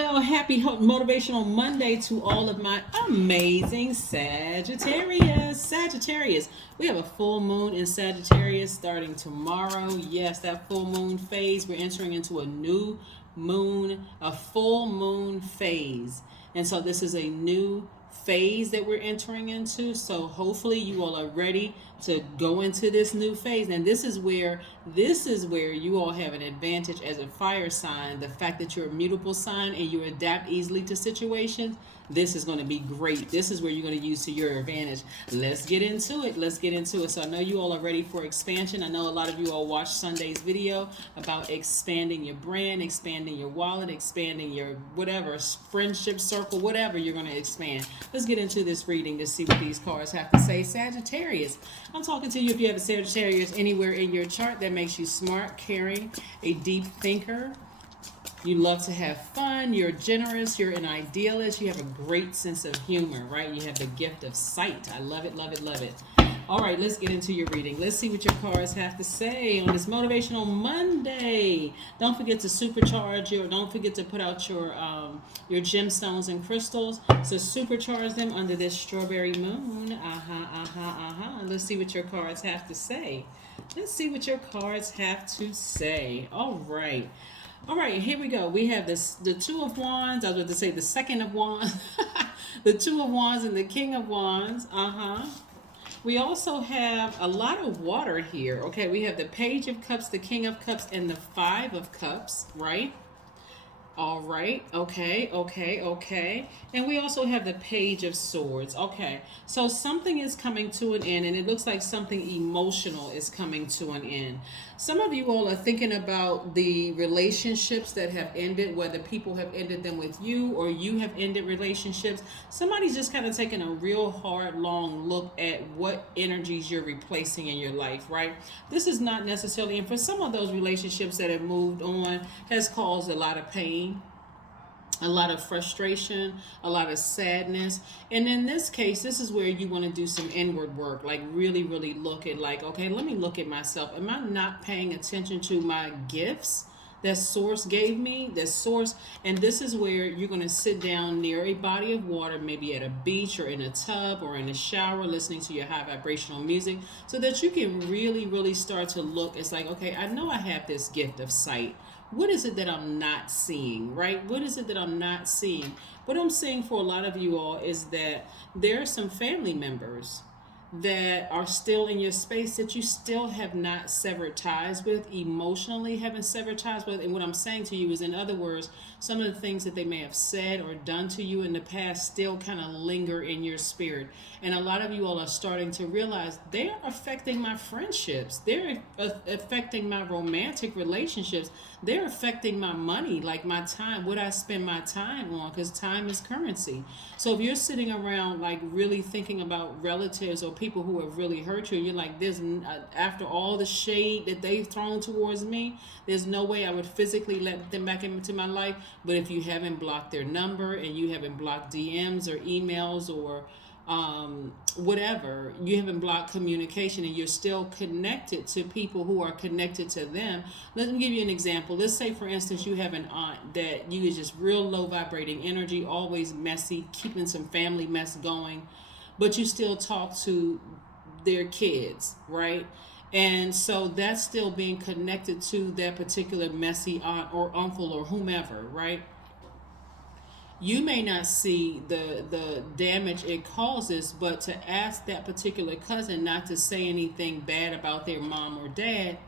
Well, happy Motivational Monday to all of my amazing Sagittarius. Sagittarius, we have a full moon in Sagittarius starting tomorrow. Yes, that full moon phase. We're entering into a new moon, a full moon phase. And so this is a new phase that we're entering into. So hopefully you all are ready to go into this new phase. And this is where you all have an advantage as a fire sign. The fact that you're a mutable sign and you adapt easily to situations, this is going to be great. This is where you're going to use to your advantage. Let's get into it. Let's get into it. So I know you all are ready for expansion. I know a lot of you all watched Sunday's video about expanding your brand, expanding your wallet, expanding your whatever, friendship circle, whatever you're going to expand. Let's get into this reading to see what these cards have to say. Sagittarius, I'm talking to you if you have a Sagittarius anywhere in your chart. That makes you smart, caring, a deep thinker. You love to have fun. You're generous. You're an idealist. You have a great sense of humor, right? You have the gift of sight. I love it, love it, love it. All right, let's get into your reading. Let's see what your cards have to say on this Motivational Monday. Don't forget to supercharge your. Don't forget to put out your gemstones and crystals. So supercharge them under this strawberry moon. Let's see what your cards have to say. Let's see what your cards have to say. All right. All right, here we go. We have the Two of Wands. I was about to say the Second of Wands, the Two of Wands, and the King of Wands. We also have a lot of water here. Okay, we have the Page of Cups, the King of Cups, and the Five of Cups, right? All right. Okay. And we also have the Page of Swords. Okay. So something is coming to an end, and it looks like something emotional is coming to an end. Some of you all are thinking about the relationships that have ended, whether people have ended them with you or you have ended relationships. Somebody's just kind of taking a real hard, long look at what energies you're replacing in your life, right? This is not necessarily, and for some of those relationships that have moved on, has caused a lot of pain, a lot of frustration, a lot of sadness. And in this case, this is where you want to do some inward work, like really, really look at, like, okay, let me look at myself. Am I not paying attention to my gifts that source gave me, that source? And this is where you're going to sit down near a body of water, maybe at a beach or in a tub or in a shower, listening to your high vibrational music, so that you can really, really start to look. It's like, okay, I know I have this gift of sight. What is it that I'm not seeing, right? What is it that I'm not seeing? What I'm seeing for a lot of you all is that there are some family members that are still in your space that you still have not severed ties with, emotionally haven't severed ties with. And what I'm saying to you is, in other words, some of the things that they may have said or done to you in the past still kind of linger in your spirit. And a lot of you all are starting to realize they're affecting my friendships. They're affecting my romantic relationships. They're affecting my money, like my time, what I spend my time on, because time is currency. So if you're sitting around like really thinking about relatives or people who have really hurt you, and you're like, this, after all the shade that they've thrown towards me, there's no way I would physically let them back into my life. But if you haven't blocked their number and you haven't blocked DMs or emails or whatever, you haven't blocked communication, and you're still connected to people who are connected to them. Let me give you an example. Let's say, for instance, you have an aunt that you is just real low vibrating energy, always messy, keeping some family mess going, but you still talk to their kids, right? And so that's still being connected to that particular messy aunt or uncle or whomever, right? You may not see the damage it causes, but to ask that particular cousin not to say anything bad about their mom or dad,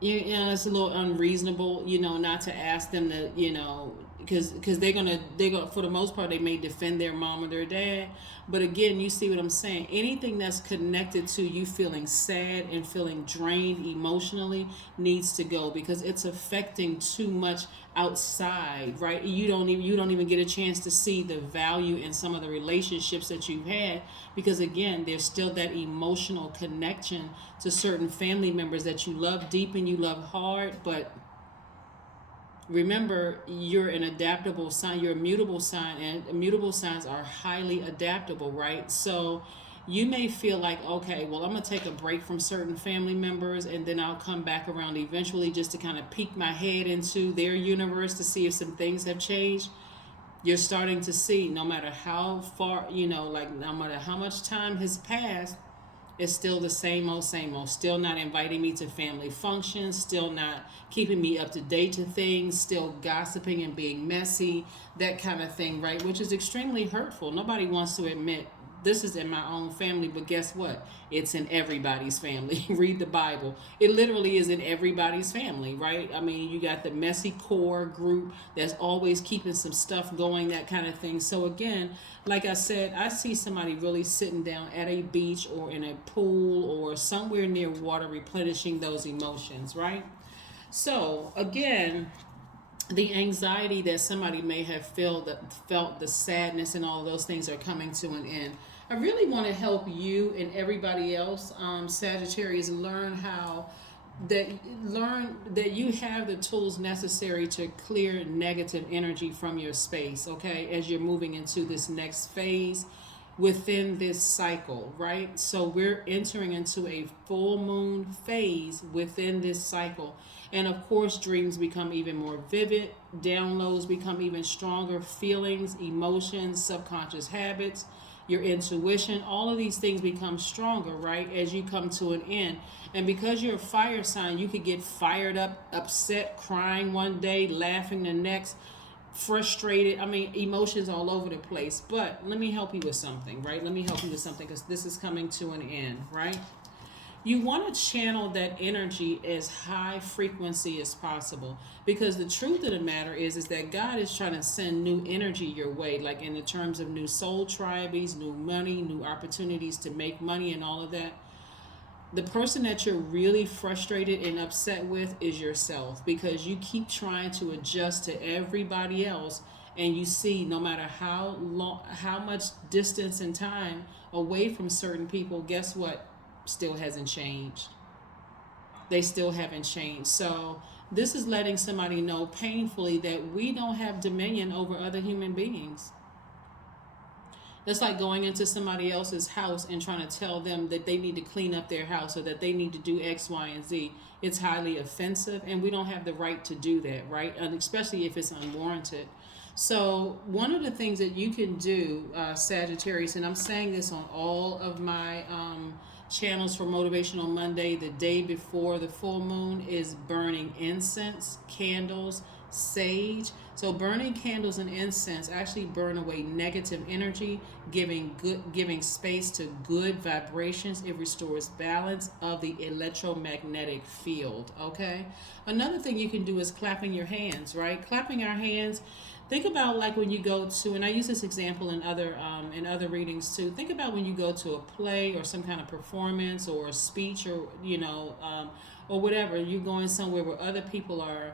you know, it's a little unreasonable, not to ask them to, because they're gonna for the most part they may defend their mom or their dad. But again, you see what I'm saying? Anything that's connected to you feeling sad and feeling drained emotionally needs to go, because it's affecting too much outside, right? You don't even get a chance to see the value in some of the relationships that you've had, because again, there's still that emotional connection to certain family members that you love deep and you love hard. But remember, you're an adaptable sign, you're a mutable sign, and mutable signs are highly adaptable, right? So you may feel like, okay, well, I'm going to take a break from certain family members and then I'll come back around eventually just to kind of peek my head into their universe to see if some things have changed. You're starting to see, no matter how far, like no matter how much time has passed, it's still the same old, same old. Still not inviting me to family functions, still not keeping me up to date to things, still gossiping and being messy, that kind of thing, right? Which is extremely hurtful. Nobody wants to admit this is in my own family, but guess what? It's in everybody's family. Read the Bible. It literally is in everybody's family, right? I mean, you got the messy core group that's always keeping some stuff going, that kind of thing. So again, like I said, I see somebody really sitting down at a beach or in a pool or somewhere near water, replenishing those emotions, right? So again, the anxiety that somebody may have felt, the sadness and all of those things are coming to an end. I really want to help you and everybody else, Sagittarius, learn that you have the tools necessary to clear negative energy from your space, okay, as you're moving into this next phase within this cycle, right? So we're entering into a full moon phase within this cycle. And of course, dreams become even more vivid, downloads become even stronger, feelings, emotions, subconscious habits, your intuition, all of these things become stronger, right, as you come to an end. And because you're a fire sign, you could get fired up, upset, crying one day, laughing the next, frustrated. I mean, emotions all over the place. But let me help you with something, right? Let me help you with something because this is coming to an end, right? You want to channel that energy as high frequency as possible, because the truth of the matter is that God is trying to send new energy your way, like in the terms of new soul tribes, new money, new opportunities to make money and all of that. The person that you're really frustrated and upset with is yourself, because you keep trying to adjust to everybody else, and you see no matter how long, how much distance and time away from certain people, guess what, still hasn't changed. They still haven't changed. So this is letting somebody know painfully that we don't have dominion over other human beings. That's like going into somebody else's house and trying to tell them that they need to clean up their house or that they need to do X, Y, and Z. It's highly offensive, and we don't have the right to do that, right? And especially if it's unwarranted. So one of the things that you can do, Sagittarius, and I'm saying this on all of my channels for Motivational Monday, the day before the full moon, is burning incense, candles, sage. So burning candles and incense actually burn away negative energy, giving space to good vibrations. It restores balance of the electromagnetic field, okay? Another thing you can do is clapping your hands, right? Clapping our hands. Think about like when you go to, and I use this example in other readings too. Think about when you go to a play or some kind of performance or a speech or or whatever. You're going somewhere where other people are.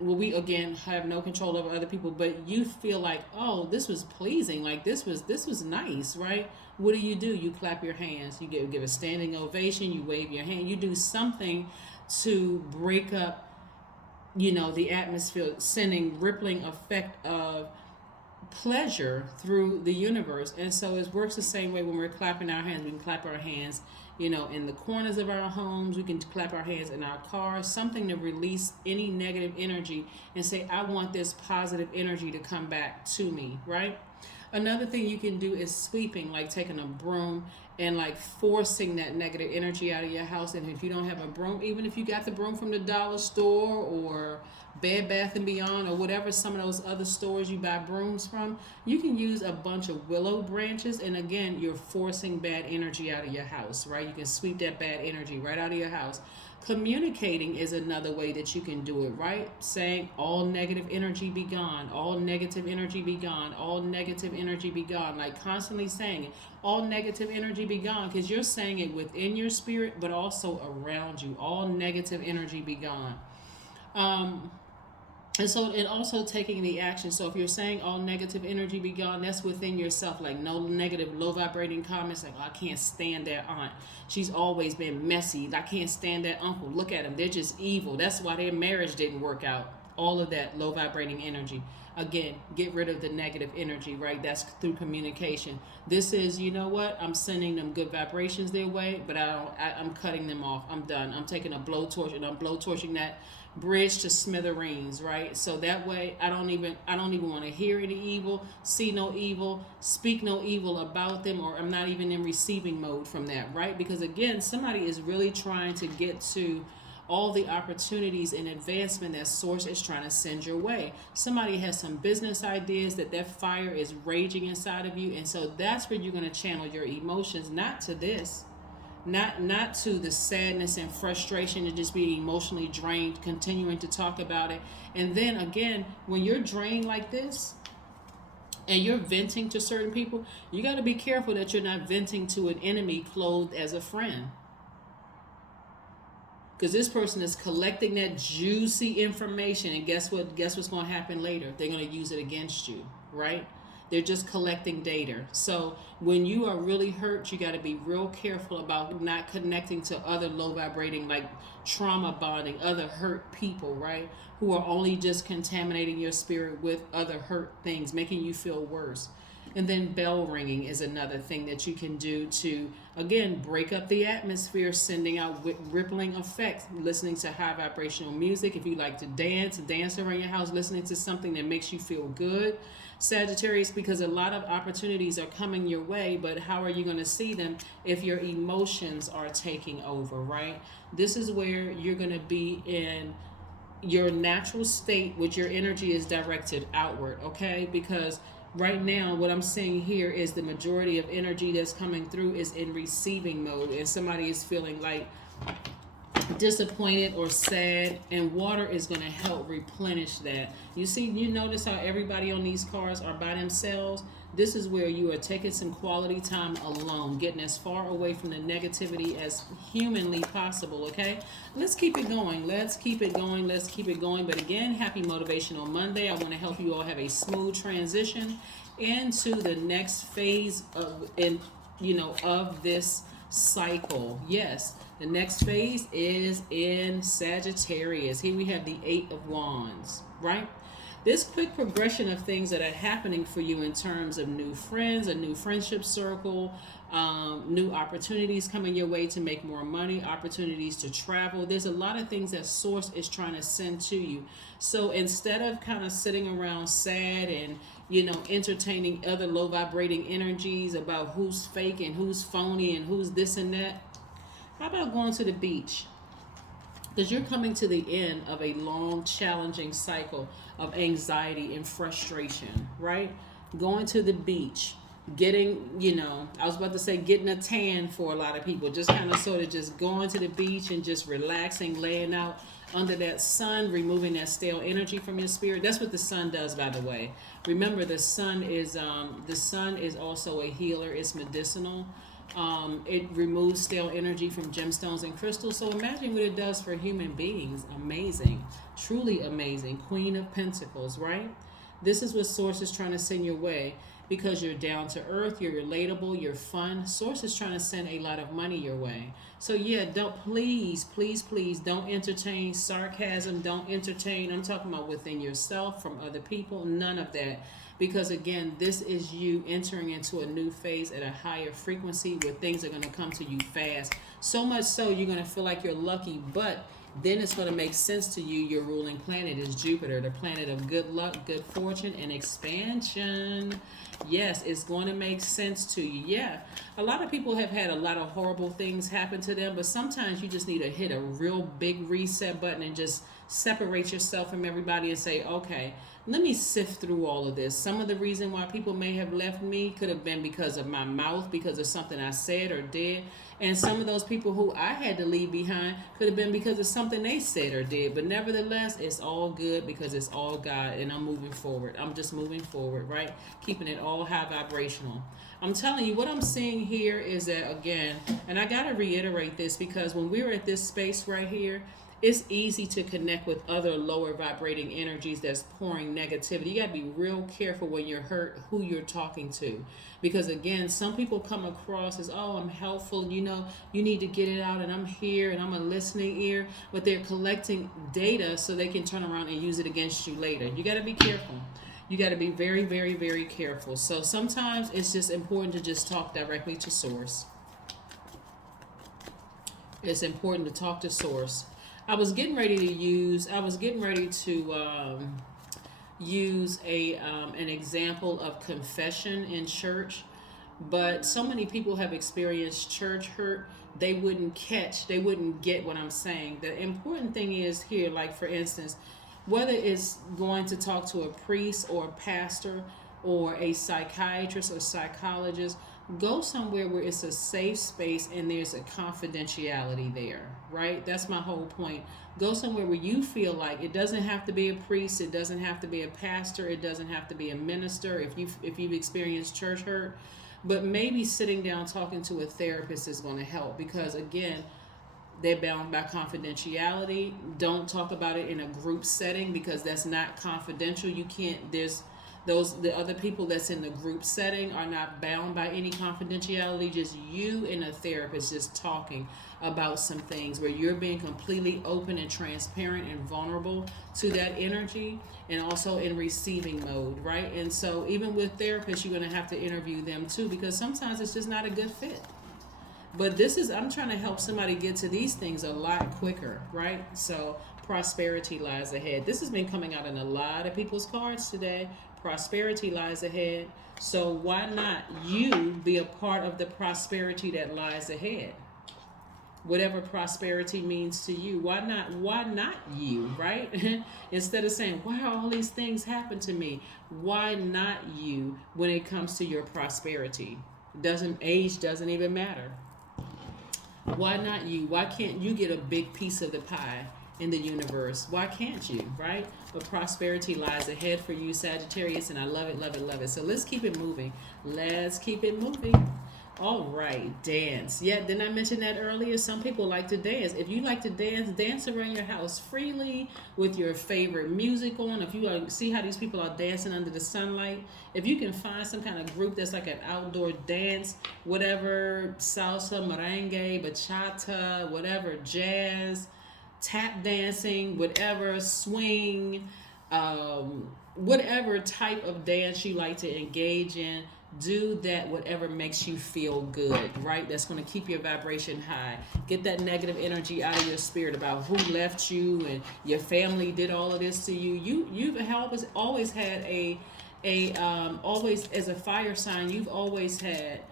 Well, we again have no control over other people, but you feel like, oh, this was pleasing, like this was nice, right? What do? You clap your hands, you give a standing ovation, you wave your hand, you do something to break up, the atmosphere, sending rippling effect of pleasure through the universe. And so it works the same way when we're clapping our hands. We can clap our hands, in the corners of our homes. We can clap our hands in our cars, something to release any negative energy and say, I want this positive energy to come back to me, right? Another thing you can do is sweeping, like taking a broom and like forcing that negative energy out of your house. And if you don't have a broom, even if you got the broom from the dollar store or Bed Bath and Beyond or whatever, some of those other stores you buy brooms from, you can use a bunch of willow branches. And again, you're forcing bad energy out of your house, right? You can sweep that bad energy right out of your house. Communicating is another way that you can do it, right? Saying all negative energy be gone, all negative energy be gone, all negative energy be gone, like constantly saying it, all negative energy be gone, because you're saying it within your spirit, but also around you, all negative energy be gone. And also taking the action. So if you're saying all negative energy be gone, that's within yourself. Like no negative, low vibrating comments like, oh, I can't stand that aunt. She's always been messy. I can't stand that uncle. Look at them. They're just evil. That's why their marriage didn't work out. all of that low vibrating energy. Again, get rid of the negative energy, right? That's through communication. This is, you know what? I'm sending them good vibrations their way, but I'm cutting them off. I'm done. I'm taking a blowtorch and I'm blowtorching that bridge to smithereens, right? So that way I don't even want to hear any evil, see no evil, speak no evil about them, or I'm not even in receiving mode from that, right? Because again, somebody is really trying to get to all the opportunities and advancement that source is trying to send your way. Somebody has some business ideas that fire is raging inside of you, and so that's where you're going to channel your emotions, not to this, not to the sadness and frustration and just being emotionally drained, continuing to talk about it. And then again, when you're drained like this and you're venting to certain people, you got to be careful that you're not venting to an enemy clothed as a friend, because this person is collecting that juicy information, and guess what's going to happen later? They're going to use it against you, right? They're just collecting data. So when you are really hurt, you got to be real careful about not connecting to other low vibrating, like trauma bonding, other hurt people, right? Who are only just contaminating your spirit with other hurt things, making you feel worse. And then bell ringing is another thing that you can do to, again, break up the atmosphere, sending out rippling effects, listening to high vibrational music. If you like to dance around your house, listening to something that makes you feel good, Sagittarius, because a lot of opportunities are coming your way, but how are you going to see them if your emotions are taking over, right? This is where you're going to be in your natural state, which your energy is directed outward, okay? Because right now, what I'm seeing here is the majority of energy that's coming through is in receiving mode, and somebody is feeling like disappointed or sad, and water is going to help replenish that. You notice how everybody on these cards are by themselves? This is where you are taking some quality time alone, getting as far away from the negativity as humanly possible, okay? Let's keep it going. Let's keep it going. Let's keep it going. But again, happy Motivational Monday. I want to help you all have a smooth transition into the next phase of this cycle. Yes, the next phase is in Sagittarius. Here we have the 8 of Wands, right? This quick progression of things that are happening for you in terms of new friends, a new friendship circle, new opportunities coming your way to make more money, opportunities to travel. There's a lot of things that Source is trying to send to you. So instead of kind of sitting around sad and entertaining other low vibrating energies about who's fake and who's phony and who's this and that, how about going to the beach? Because you're coming to the end of a long, challenging cycle of anxiety and frustration, right? Going to the beach, getting, I was about to say getting a tan for a lot of people, just kind of sort of just going to the beach and just relaxing, laying out under that sun, removing that stale energy from your spirit. That's what the sun does, by the way. Remember, the sun is also a healer. It's medicinal. It removes stale energy from gemstones and crystals. So imagine what it does for human beings. Amazing. Truly amazing. Queen of Pentacles, right? This is what Source is trying to send your way, because you're down to earth, you're relatable, you're fun. Source is trying to send a lot of money your way. So yeah, please don't entertain sarcasm. Don't entertain, I'm talking about within yourself, from other people, none of that. Because again, this is you entering into a new phase at a higher frequency where things are going to come to you fast. So much so you're going to feel like you're lucky, but then it's going to make sense to you. Your ruling planet is Jupiter, the planet of good luck, good fortune, and expansion. Yes, it's going to make sense to you. Yeah, a lot of people have had a lot of horrible things happen to them, but sometimes you just need to hit a real big reset button and just separate yourself from everybody and say, okay, let me sift through all of this. Some of the reason why people may have left me could have been because of my mouth, because of something I said or did. And some of those people who I had to leave behind could have been because of something they said or did. But nevertheless, it's all good because it's all God, and I'm moving forward. I'm just moving forward, right? Keeping it all high vibrational. I'm telling you, what I'm seeing here is that, again, and I got to reiterate this, because when we're at this space right here, it's easy to connect with other lower vibrating energies that's pouring negativity. You got to be real careful when you're hurt who you're talking to. Because again, some people come across as, oh, I'm helpful, you need to get it out, and I'm here and I'm a listening ear. But they're collecting data so they can turn around and use it against you later. You got to be careful. You got to be very, very, very careful. So sometimes it's just important to just talk directly to source. It's important to talk to source. I was getting ready to use an example of confession in church, but so many people have experienced church hurt, they wouldn't get what I'm saying. The important thing is here, like for instance, whether it's going to talk to a priest or a pastor or a psychiatrist or psychologist, go somewhere where it's a safe space and there's a confidentiality there, right? That's my whole point. Go somewhere where you feel like it doesn't have to be a priest, it doesn't have to be a pastor, it doesn't have to be a minister if you've experienced church hurt, but maybe sitting down talking to a therapist is going to help, because again, they're bound by confidentiality. Don't talk about it in a group setting, because that's not confidential. You can't, the other people that's in the group setting are not bound by any confidentiality. Just you and a therapist just talking about some things where you're being completely open and transparent and vulnerable to that energy, and also in receiving mode, right? And so even with therapists, you're going to have to interview them too, because sometimes it's just not a good fit. But I'm trying to help somebody get to these things a lot quicker, right? So prosperity lies ahead. This has been coming out in a lot of people's cards today. Prosperity lies ahead. So why not you be a part of the prosperity that lies ahead? Whatever prosperity means to you, why not you, right? Instead of saying, why are all these things happen to me? Why not you when it comes to your prosperity? Age doesn't even matter. Why not you? Why can't you get a big piece of the pie in the universe? Why can't you, right? But prosperity lies ahead for you, Sagittarius, and I love it, love it, love it. So let's keep it moving. All right, dance. Yeah, didn't I mention that earlier? Some people like to dance. If you like to dance, dance around your house freely with your favorite music on. If you see how these people are dancing under the sunlight, if you can find some kind of group that's like an outdoor dance, whatever, salsa, merengue, bachata, whatever, jazz, tap dancing, whatever, swing, whatever type of dance you like to engage in, do that, whatever makes you feel good, right? That's going to keep your vibration high. Get that negative energy out of your spirit about who left you and your family did all of this to you. You've always had always as a fire sign, you've always had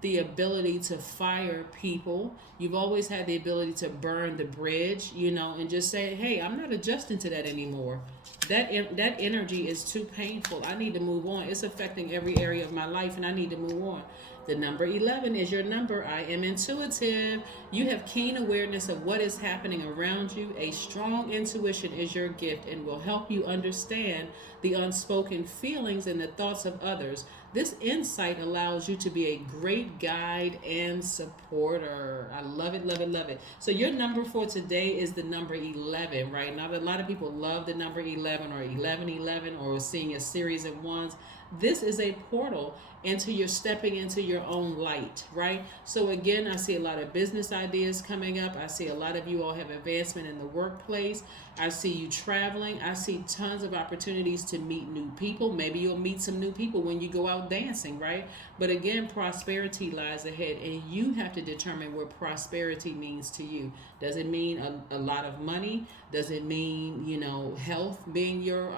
the ability to fire people. You've always had the ability to burn the bridge, and just say, hey, I'm not adjusting to that anymore. That energy is too painful. I need to move on. It's affecting every area of my life, and I need to move on. The number 11 is your number. I am intuitive. You have keen awareness of what is happening around you. A strong intuition is your gift and will help you understand the unspoken feelings and the thoughts of others. This insight allows you to be a great guide and supporter. I love it, love it, love it. So your number for today is the number 11, right? Now, a lot of people love the number 11 or 1111 or seeing a series of ones. This is a portal into your stepping into your own light, right? So again, I see a lot of business ideas coming up. I see a lot of you all have advancement in the workplace. I see you traveling. I see tons of opportunities to meet new people. Maybe you'll meet some new people when you go out dancing, right? But again, prosperity lies ahead, and you have to determine what prosperity means to you. Does it mean a lot of money? Does it mean, health being your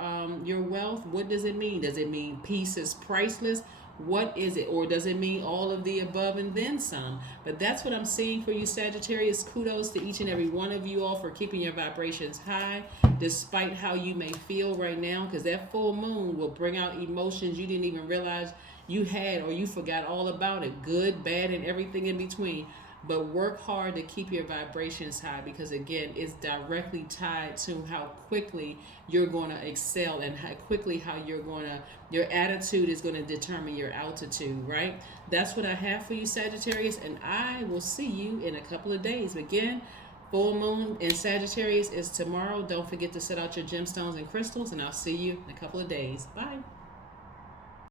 wealth? What does it mean? Does it mean peace is priceless? What is it? Or does it mean all of the above and then some? But that's what I'm seeing for you, Sagittarius. Kudos to each and every one of you all for keeping your vibrations high, despite how you may feel right now, because that full moon will bring out emotions you didn't even realize you had, or you forgot all about it, good, bad, and everything in between. But work hard to keep your vibrations high, because again, it's directly tied to how quickly you're going to excel, and how quickly your attitude is going to determine your altitude, right? That's what I have for you, Sagittarius, and I will see you in a couple of days. Again, Full moon in Sagittarius is tomorrow. Don't forget to set out your gemstones and crystals, and I'll see you in a couple of days. Bye.